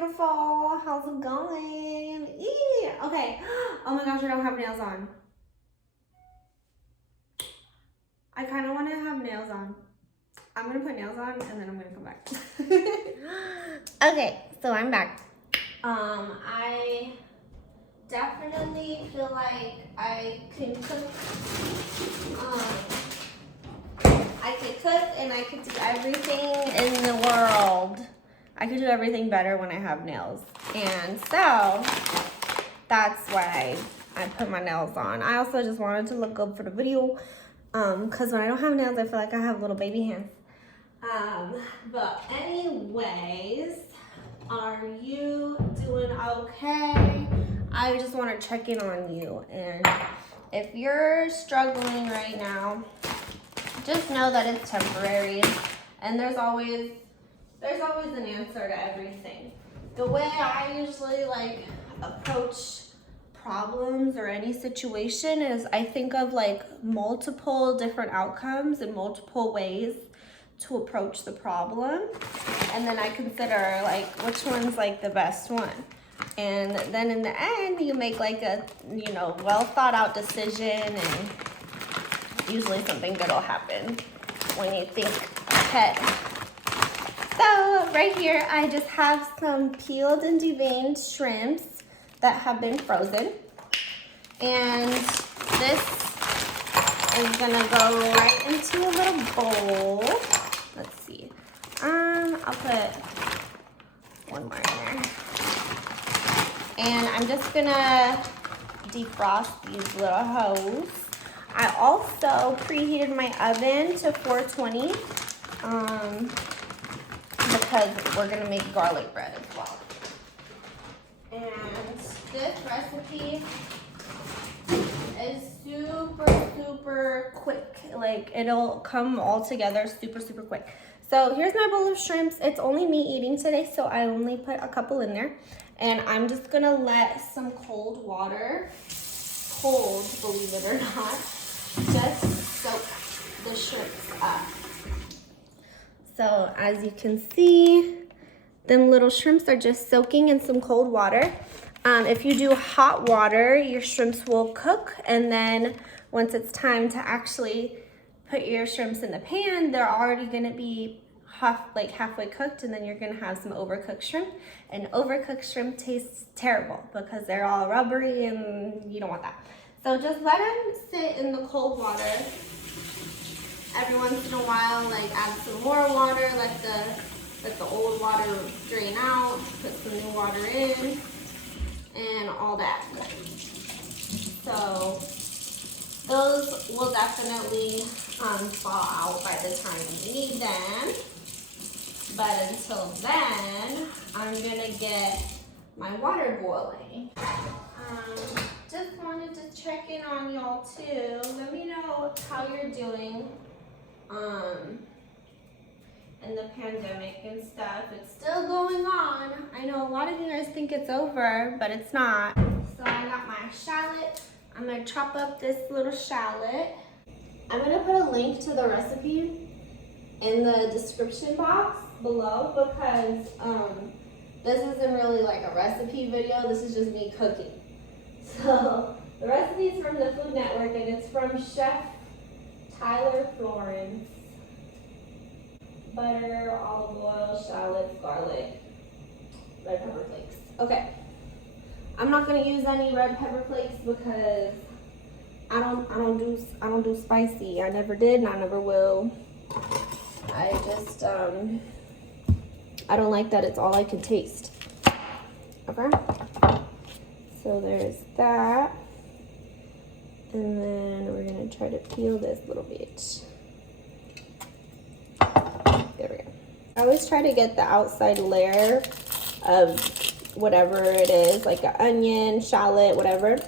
beautiful. How's it going? Eee. Okay. Oh my gosh, I don't have nails on. I kind of want to have nails on. I'm going to put nails on and then I'm going to come back. Okay, so I'm back. I definitely feel like I can cook. I could cook and I could do everything in the world. I could do everything better when I have nails. And so that's why I put my nails on. I also just wanted to look good for the video. Because when I don't have nails, I feel like I have little baby hands. But anyways, are you doing okay? I just want to check in on you. And if you're struggling right now, just know that it's temporary. And there's always an answer to everything. The way I usually like approach problems or any situation is I think of like multiple different outcomes and multiple ways to approach the problem, and then I consider like which one's like the best one, and then in the end you make like a well thought out decision, and usually something good will happen when you think ahead. So right here I just have some peeled and deveined shrimps that have been frozen, and this is gonna go right into a little bowl. Let's see. I'll put one more in there, and I'm just gonna defrost these little hoes. I also preheated my oven to 420 because we're gonna make garlic bread as well. And this recipe is super quick. Like, it'll come all together super quick. So here's my bowl of shrimps. It's only me eating today, so I only put a couple in there. And I'm just gonna let some cold water, cold, believe it or not, just soak the shrimps up. So as you can see, them little shrimps are just soaking in some cold water. If you do hot water, your shrimps will cook, and then once it's time to actually put your shrimps in the pan, they're already gonna be halfway cooked, and then you're gonna have some overcooked shrimp. And overcooked shrimp tastes terrible because they're all rubbery and you don't want that. So just let them sit in the cold water. Every once in a while, like add some more water, let the old water drain out, put some new water in, and all that. So those will definitely thaw out by the time you need them. But until then, I'm gonna get my water boiling. Just wanted to check in on y'all too. Let me know how you're doing in the pandemic and stuff. It's still going on. I know a lot of you guys think it's over, but it's not. So I got my shallot. I'm gonna chop up this little shallot. I'm gonna put a link to the recipe in the description box below because this isn't really like a recipe video. This is just me cooking. So the recipe is from the Food Network, and it's from Chef Tyler Florence. Butter, olive oil, shallots, garlic, red pepper flakes. Okay, I'm not gonna use any red pepper flakes because I don't do spicy. I never did, and I never will. I just I don't like that it's all I can taste. Okay, so there's that, and then we're gonna try to peel this little bit. There we go. I always try to get the outside layer of whatever it is, like an onion, shallot, whatever,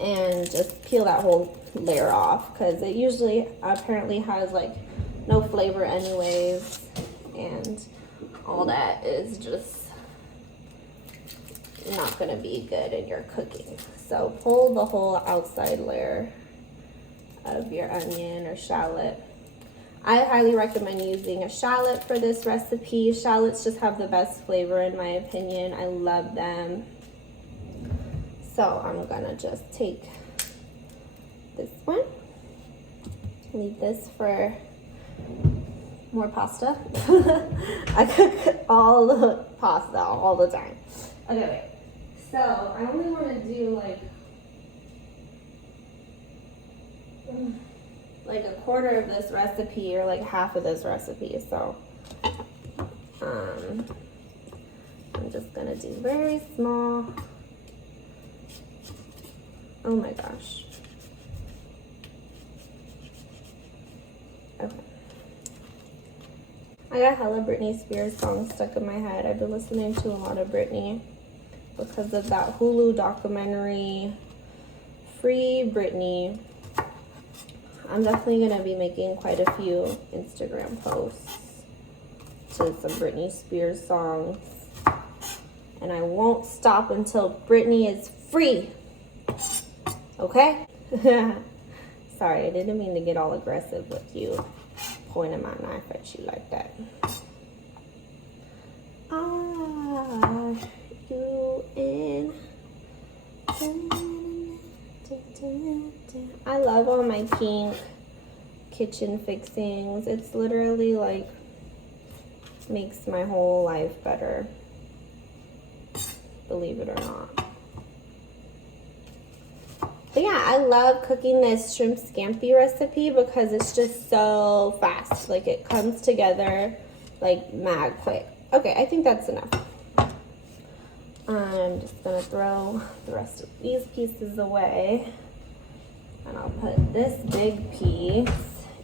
and just peel that whole layer off because it usually apparently has like no flavor anyways, and all that is just not gonna be good in your cooking. So pull the whole outside layer of your onion or shallot. I highly recommend using a shallot for this recipe. Shallots just have the best flavor in my opinion. I love them. So I'm gonna just take this one, leave this for more pasta. I cook all the pasta all the time. Okay, wait. So I only want to do like a quarter of this recipe or like half of this recipe. So I'm just gonna do very small. Oh my gosh. Okay. I got hella Britney Spears songs stuck in my head. I've been listening to a lot of Britney because of that Hulu documentary, Free Britney. I'm definitely gonna be making quite a few Instagram posts to some Britney Spears songs. And I won't stop until Britney is free. Okay? Sorry, I didn't mean to get all aggressive with you, pointing my knife at you like that. Are you in? I love all my pink kitchen fixings. It's literally like makes my whole life better, believe it or not. But yeah, I love cooking this shrimp scampi recipe because it's just so fast. Like it comes together like mad quick. Okay, I think that's enough. I'm just gonna throw the rest of these pieces away. And I'll put this big piece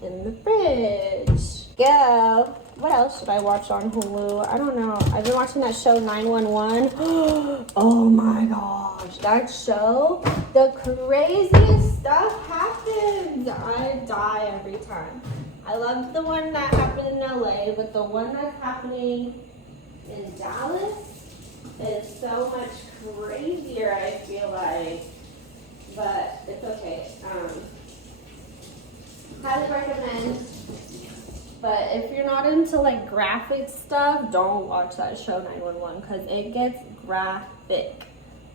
in the fridge. Go. What else should I watch on Hulu? I don't know. I've been watching that show 911. Oh my gosh. That show, the craziest stuff happens. I die every time. I love the one that happened in LA, but the one that's happening in Dallas is so much crazier, I feel like. But it's okay. Highly recommend. But if you're not into like graphic stuff, don't watch that show 911 because it gets graphic.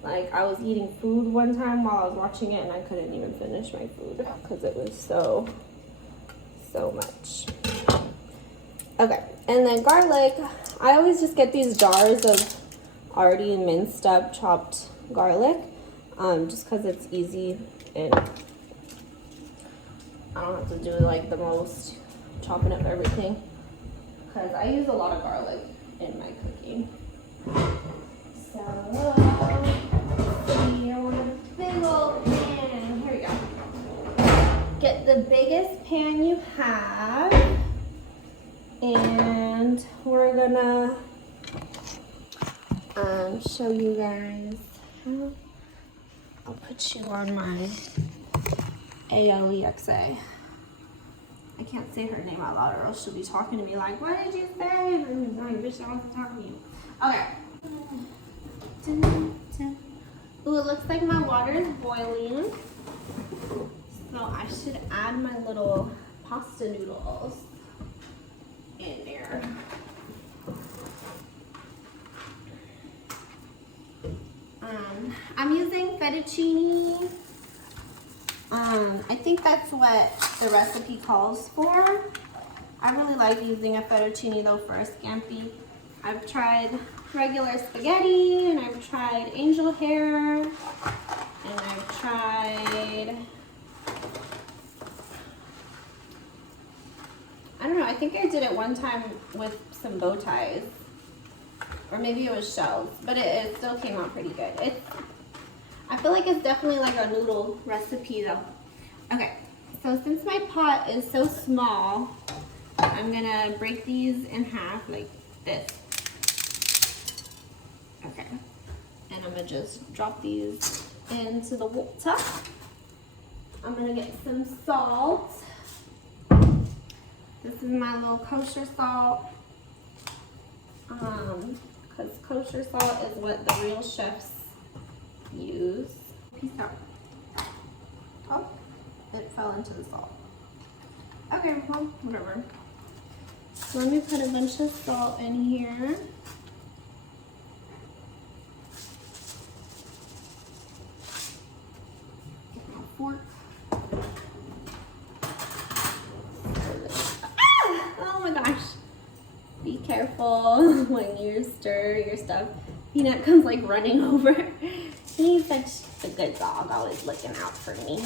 Like I was eating food one time while I was watching it and I couldn't even finish my food because it was so much. Okay, and then garlic. I always just get these jars of already minced up chopped garlic. Just because it's easy and I don't have to do like the most chopping up everything because I use a lot of garlic in my cooking. So, I want a big old pan. Here we go. Get the biggest pan you have and we're gonna show you guys how. I'll put you on my Alexa. I can't say her name out loud or else she'll be talking to me like, what did you say? And I'm like, bitch, I want to talk to you. Okay. Ooh, it looks like my water is boiling. So I should add my little pasta noodles in there. I'm using fettuccine. I think that's what the recipe calls for. I really like using a fettuccine though for a scampi. I've tried regular spaghetti and I've tried angel hair and I've tried, I don't know, I think I did it one time with some bow ties. Or maybe it was shells, but it still came out pretty good. I feel like it's definitely like a noodle recipe though. Okay, so since my pot is so small, I'm gonna break these in half like this. Okay, and I'm gonna just drop these into the water. I'm gonna get some salt. This is my little kosher salt. Because kosher salt is what the real chefs use. Peace out. Oh, it fell into the salt. Okay, well, whatever. So let me put a bunch of salt in here. Get my fork. Ah! Oh my gosh. Be careful when you stir your stuff. Peanut comes like running over. He's such a good dog, always looking out for me.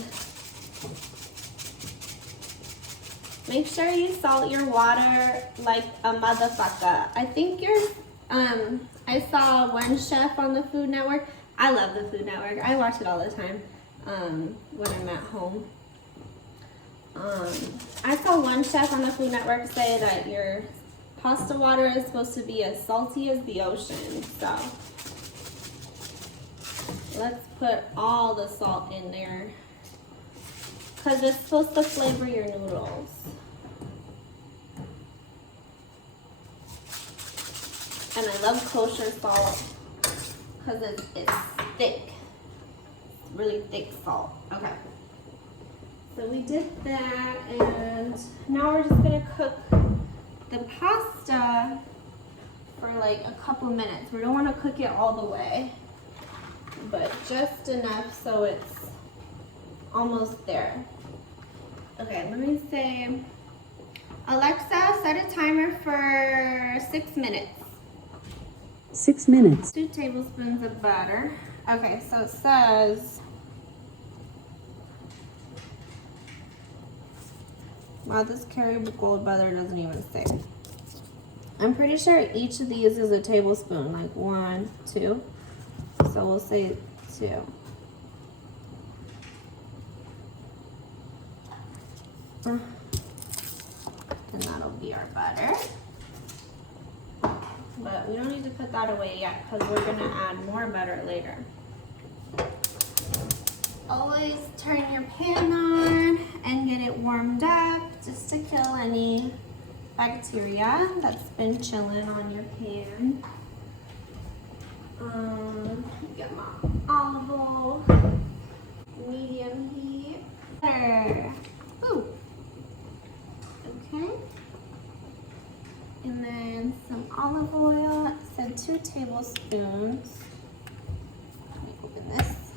Make sure you salt your water like a motherfucker. I think I saw one chef on the Food Network. I love the Food Network. I watch it all the time when I'm at home. I saw one chef on the Food Network say that your pasta water is supposed to be as salty as the ocean. So let's put all the salt in there because it's supposed to flavor your noodles. And I love kosher salt because it's thick, really thick salt. Okay. So we did that, and now we're just gonna cook the pasta for like a couple minutes. We don't want to cook it all the way, but just enough so it's almost there. Okay, let me say, Alexa, set a timer for 6 minutes. 6 minutes. 2 tablespoons of butter. Okay, so it says, wow, this Caribou Gold butter doesn't even say. I'm pretty sure each of these is a tablespoon, like 1, 2. So we'll say 2. And that'll be our butter. But we don't need to put that away yet because we're gonna add more butter later. Always turn your pan on and get it warmed up just to kill any bacteria that's been chilling on your pan. Get my olive oil, medium heat. Butter. Ooh. Okay. And then some olive oil. It said 2 tablespoons. Let me open this.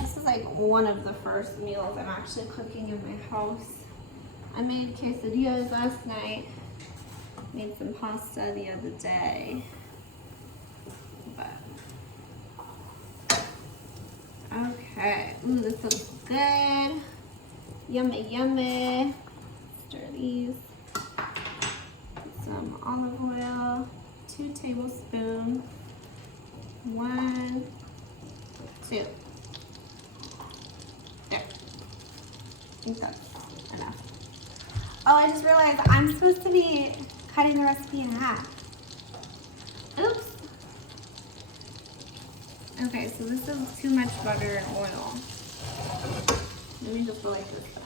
This is like one of the first meals I'm actually cooking in my house. I made quesadillas last night. Made some pasta the other day. But okay. Ooh, this looks good. Yummy, yummy. Stir these. Some olive oil, 2 tablespoons, 1, 2. There. I think that's enough. Oh, I just realized I'm supposed to be cutting the recipe in half. Oops. Okay, so this is too much butter and oil. Let me just go like this then.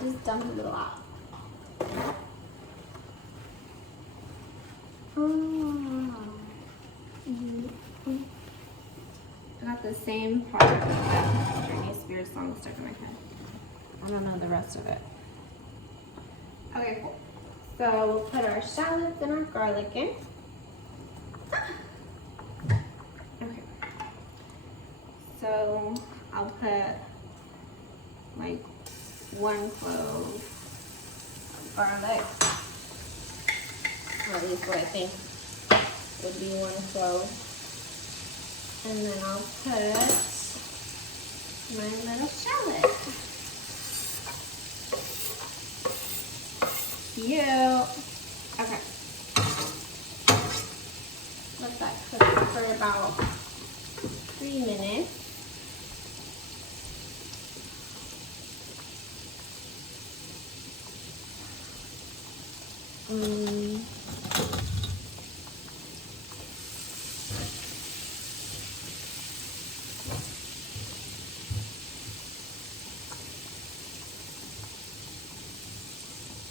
Just dump a little out. I got the same part of that Britney Spears song stuck in my head. I don't know the rest of it. Okay, cool. So we'll put our shallots and our garlic in. Okay. So I'll put like 1 clove of garlic, or at least what I think would be 1 clove. And then I'll put my little shallot. Cute. Okay. Let that cook for about 3 minutes.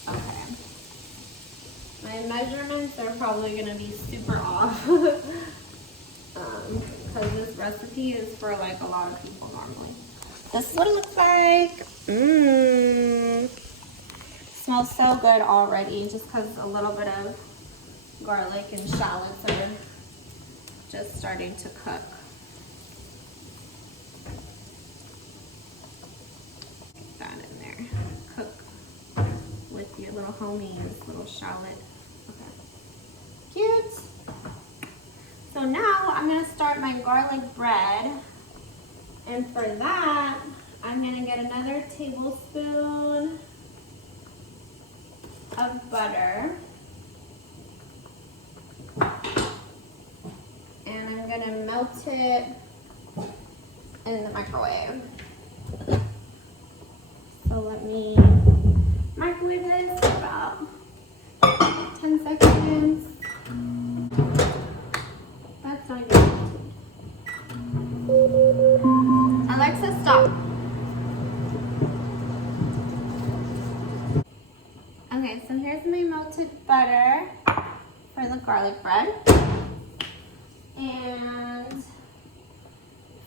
Okay. My measurements are probably going to be super off because recipe is for like a lot of people normally. This is what it looks like. Mmm. Smells so good already, just because a little bit of garlic and shallots are just starting to cook. Get that in there. Cook with your little homies, little shallot. Okay. Cute. So now I'm gonna start my garlic bread. And for that, I'm gonna get another tablespoon of butter. And I'm gonna melt it in the microwave. So let me microwave this for about 10 seconds. That's not good. Alexa, stop. Okay, so here's my melted butter for the garlic bread. And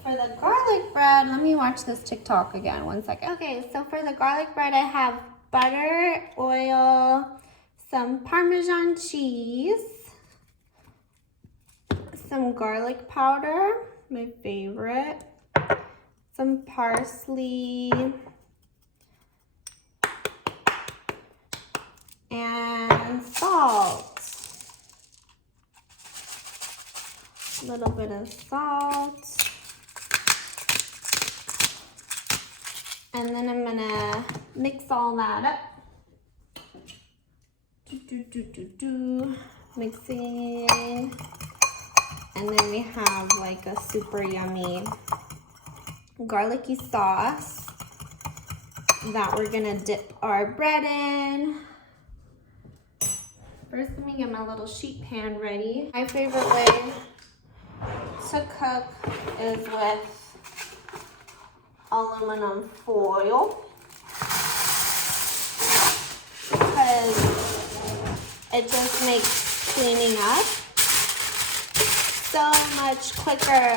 for the garlic bread, let me watch this TikTok again, 1 second. Okay, so for the garlic bread, I have butter, oil, some Parmesan cheese, some garlic powder, my favorite, some parsley, and salt. A little bit of salt. And then I'm gonna mix all that up. Mixing. And then we have like a super yummy garlicky sauce that we're gonna dip our bread in. First, let me get my little sheet pan ready. My favorite way to cook is with aluminum foil because it just makes cleaning up so much quicker.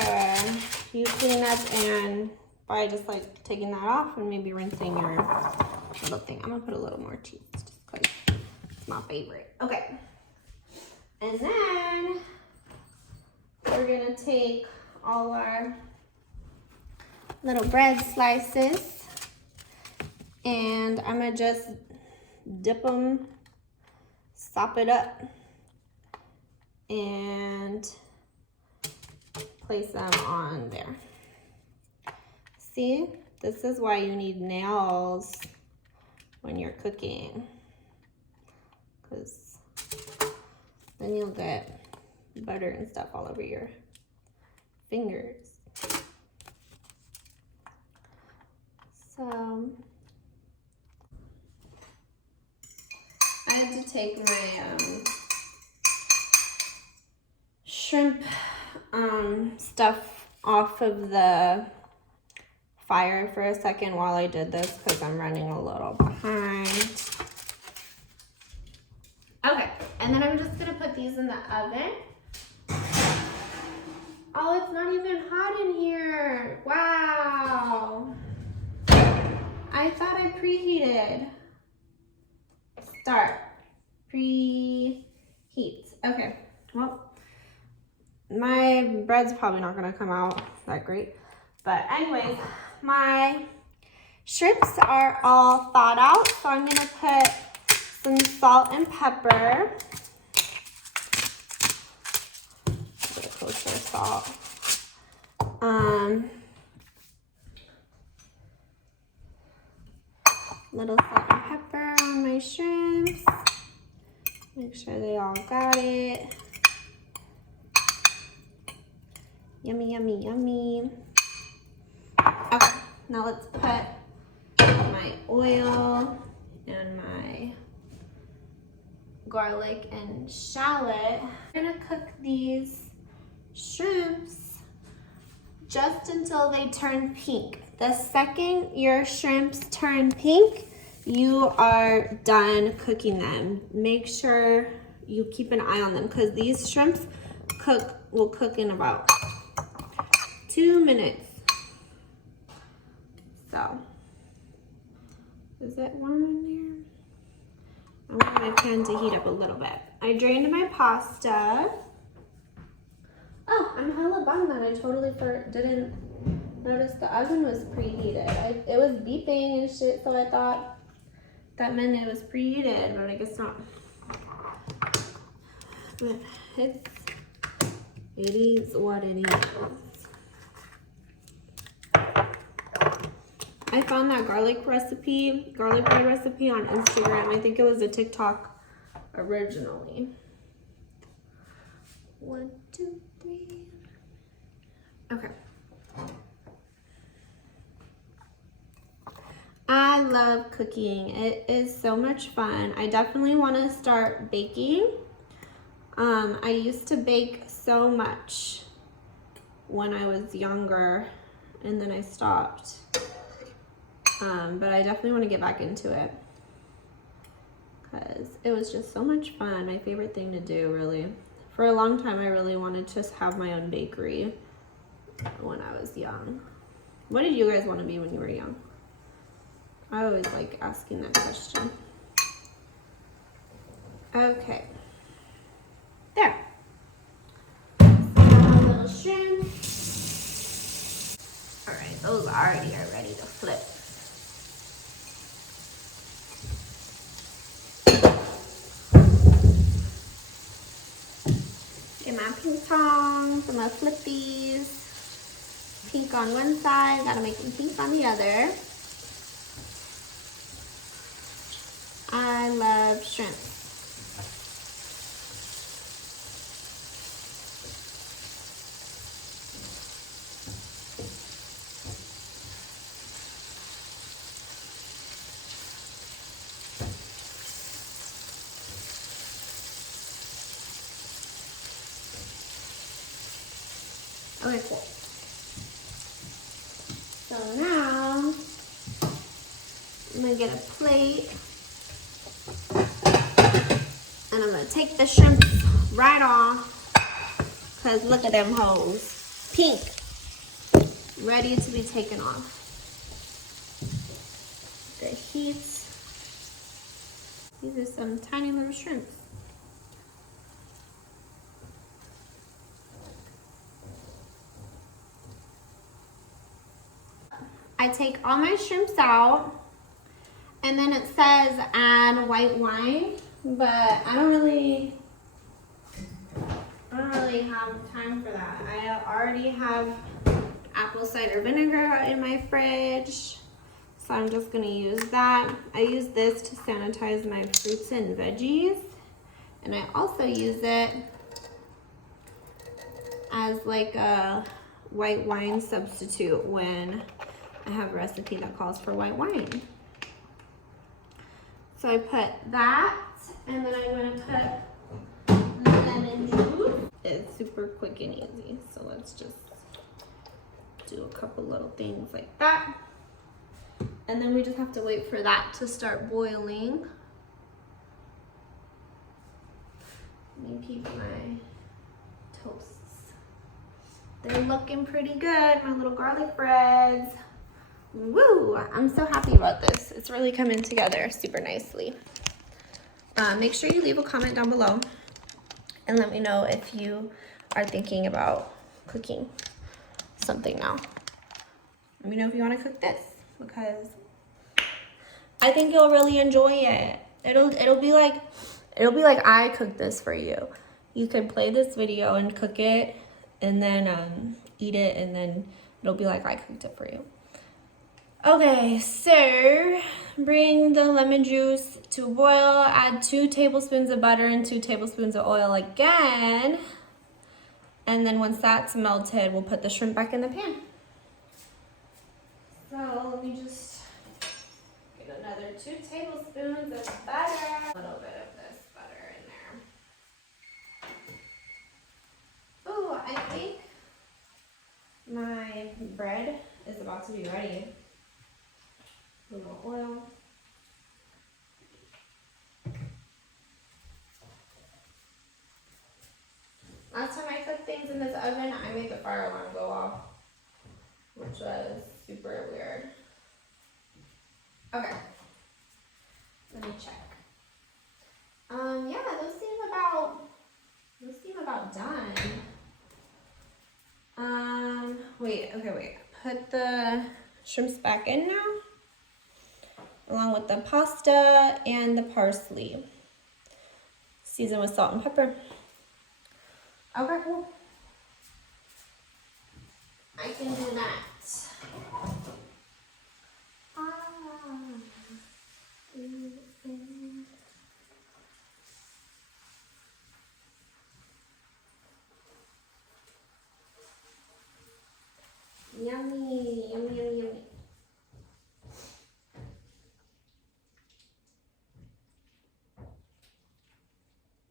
You clean up and by just like taking that off and maybe rinsing your little thing. I'm gonna put a little more cheese just because it's my favorite. Okay, and then we're gonna take all our little bread slices and I'm gonna just dip them, sop it up, and place them on there. See, this is why you need nails when you're cooking, because then you'll get butter and stuff all over your fingers. So I had to take my shrimp stuff off of the fire for a second while I did this because I'm running a little behind. Okay, and then I'm just gonna put these in the oven. Oh, it's not even hot in here. Wow. I thought I preheated. Start. Preheat. Okay, well, my bread's probably not gonna come out that great. But anyways, my shrimps are all thawed out. So I'm gonna put some salt and pepper. A bit closer salt. Little salt and pepper on my shrimps. Make sure they all got it. Yummy, yummy, yummy. Okay, now let's put my oil and my garlic and shallot. I'm gonna cook these shrimps just until they turn pink. The second your shrimps turn pink, you are done cooking them. Make sure you keep an eye on them because these shrimps will cook in about 2 minutes. So, is it warm in there? I want my pan to heat up a little bit. I drained my pasta. Oh, I'm hella bummed that I totally didn't notice the oven was preheated. It was beeping and shit, so I thought that meant it was preheated, but I guess not. But it is what it is. I found that garlic bread recipe on Instagram. I think it was a TikTok originally. 1, 2, 3. Okay. I love cooking. It is so much fun. I definitely want to start baking. I used to bake so much when I was younger, and then I stopped. But I definitely want to get back into it because it was just so much fun. My favorite thing to do, really. For a long time, I really wanted to have my own bakery when I was young. What did you guys want to be when you were young? I always like asking that question. Okay. There. A little shrimp. All right, those already are ready to flip. Get my ping tongs. I'm gonna flip these. Pink on one side, gotta make them pink on the other. I love shrimp. Okay, cool. So now, I'm gonna get a plate. And I'm gonna take the shrimp right off. Cause look at them hoes. Pink. Ready to be taken off. The heat. These are some tiny little shrimps. I take all my shrimps out, and then it says add white wine, but I don't really have time for that. I already have apple cider vinegar in my fridge, so I'm just gonna use that. I use this to sanitize my fruits and veggies, and I also use it as like a white wine substitute when I have a recipe that calls for white wine. So I put that, and then I'm gonna put the lemon juice. It's super quick and easy, so let's just do a couple little things like that. And then we just have to wait for that to start boiling. Let me peep my toasts. They're looking pretty good, my little garlic breads. Woo! I'm so happy about this. It's really coming together super nicely. Make sure you leave a comment down below and let me know if you are thinking about cooking something now. Let me know if you want to cook this, because I think you'll really enjoy it. It'll be like I cooked this for you. You could play this video and cook it, and then eat it, and then it'll be like I cooked it for you. Okay, so bring the lemon juice to a boil. Add 2 tablespoons of butter and 2 tablespoons of oil again. And then once that's melted, we'll put the shrimp back in the pan. So let me just get another 2 tablespoons of butter. A little bit of this butter in there. Ooh, I think my bread is about to be ready. A little oil. Last time I cooked things in this oven, I made the fire alarm go off. which was super weird. Okay, let me check. Yeah, those seem about done. Wait. Put the shrimps back in now, along with the pasta and the parsley. Season with salt and pepper. Okay, cool. I can do that. Yummy, yummy, yummy, yummy.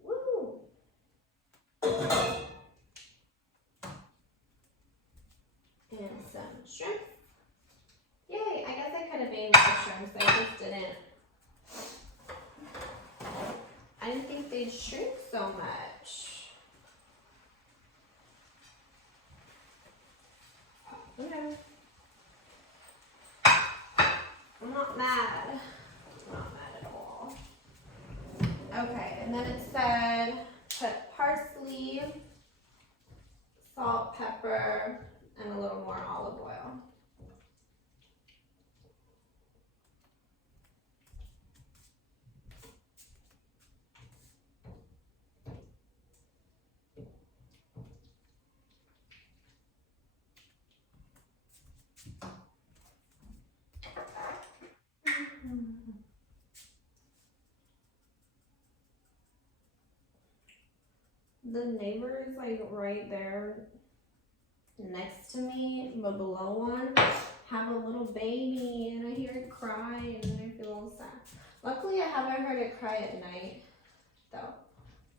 Woo! And some shrimp. Yay, I guess I could have made more shrimps, I just didn't. I didn't think they'd shrink so much. Okay. I'm not mad. I'm not mad at all. Okay, and then it said put parsley, salt, pepper, and a little more olive oil. The neighbor is like right there next to me, but below one, have a little baby and I hear it cry and I feel a little sad. Luckily I haven't heard it cry at night though.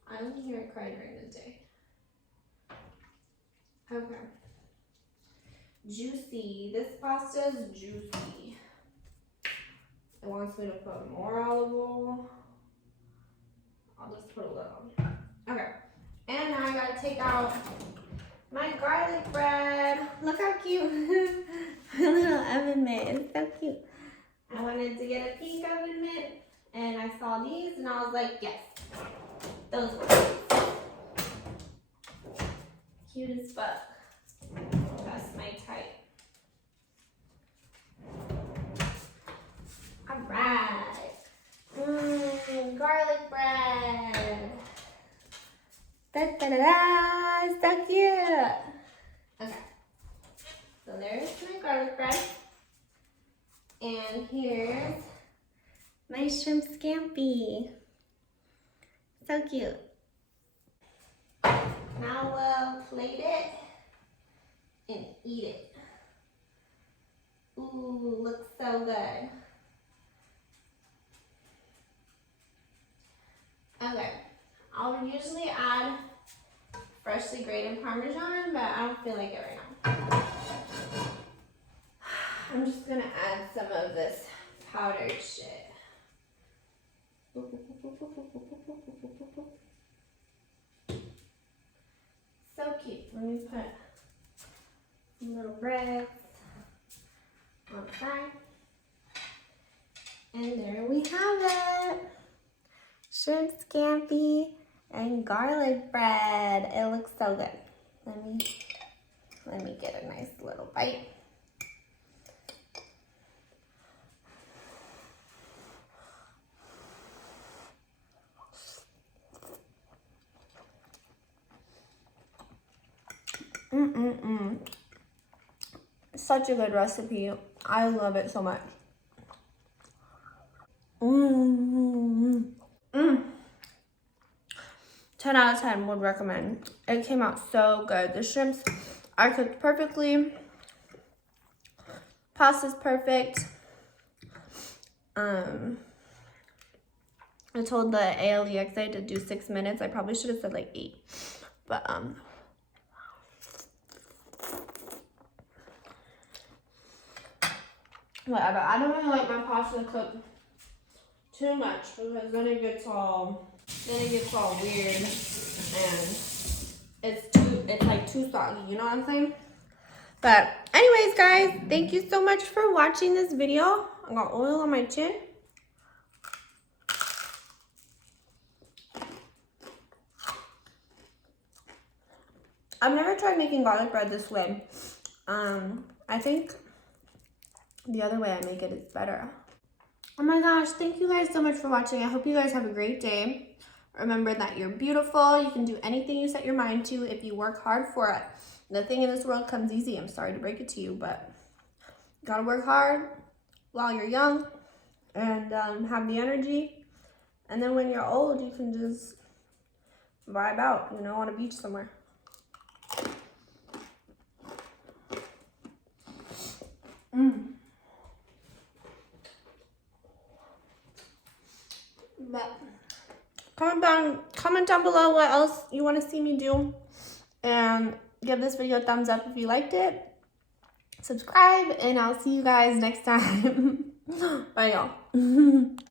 I only hear it cry during the day. Okay. Juicy. This pasta is juicy. It wants me to put more olive oil. I'll just put a little. Okay. And now I gotta take out my garlic bread. Look how cute my little oven mitt is. So cute. I wanted to get a pink oven mitt and I saw these and I was like, yes, those work. Cute as fuck. That's my type. Alright. Garlic bread. Da da da da, so cute. Okay, so there's my garlic bread, and here's my shrimp scampi. So cute. Now we'll plate it and eat it. Ooh, looks so good. Okay. I'll usually add freshly grated Parmesan, but I don't feel like it right now. I'm just gonna add some of this powdered shit. So cute. Let me put some little breads on the side. And there we have it. Shrimp scampi and garlic bread. It looks so good. Let me get a nice little bite. Such a good recipe. I love it so much. 10 out of 10 would recommend. It came out so good. The shrimps are cooked perfectly. Pasta's perfect. I told the ALEXA to do 6 minutes. I probably should have said like 8. But whatever. I don't really like my pasta cooked too much because then it gets all weird and it's like too soggy, you know what I'm saying? But anyways, guys, thank you so much for watching this video. I got oil on my chin. I've never tried making garlic bread this way. I think the other way I make it is better. Oh my gosh, thank you guys so much for watching. I hope you guys have a great day. Remember that you're beautiful. You can do anything you set your mind to if you work hard for it. Nothing in this world comes easy. I'm sorry to break it to you, but you gotta work hard while you're young and have the energy. And then when you're old, you can just vibe out, you know, on a beach somewhere. But comment down below what else you want to see me do, and give this video a thumbs up if you liked it. Subscribe, and I'll see you guys next time. Bye, y'all.